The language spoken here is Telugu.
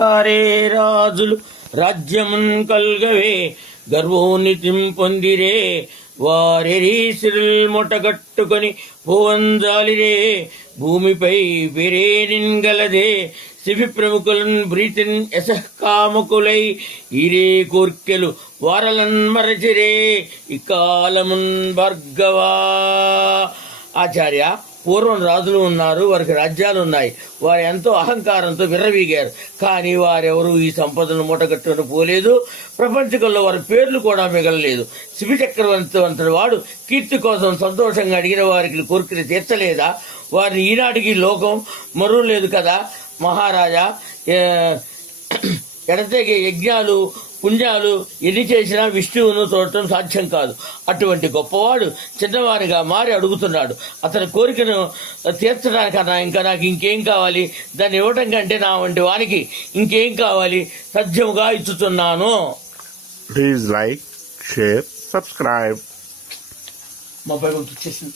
కారే రాజులు రాజ్యమున్ కల్గవే గర్వోన్నితిం పొందిరే వారెరీసిరుల్ మొటగట్టుకొని పోవంజాలిరే భూమిపై పెరేనిన్గలదే శిబి ప్రముఖులన్ బ్రీతిన్ యశకామకులై ఈరే కోర్కెలు వారలన్ మరచిరే ఇకాలమున్ భార్గవా. ఆచార్య, పూర్వం రాజులు ఉన్నారు, వారికి రాజ్యాలు ఉన్నాయి. వారు ఎంతో అహంకారంతో విర్రవీగారు. కానీ వారెవరూ ఈ సంపదను మూటగట్టుకుని పోలేదు. ప్రపంచకంలో వారి పేర్లు కూడా మిగలలేదు. శిబి చక్రవర్తి వాడు కీర్తి కోసం సంతోషంగా అడిగిన వారికి కోరికలు తీర్చలేదా? వారిని ఈనాటికి లోకం మరూ లేదు కదా మహారాజా. ఎడతెగే యజ్ఞాలు పుణ్యాలు ఎన్ని చేసినా విష్ణువును చూడటం సాధ్యం కాదు. అటువంటి గొప్పవాడు చిన్నవారిగా మారి అడుగుతున్నాడు. అతని కోరికను తీర్చడానికన్నా ఇంకా నాకు ఇంకేం కావాలి? దాన్ని ఇవ్వటం కంటే నా వంటి వానికి ఇంకేం కావాలి? సత్యముగా ఇచ్చుతున్నాను. Please like, share, subscribe. Mobile వచ్చేసింది.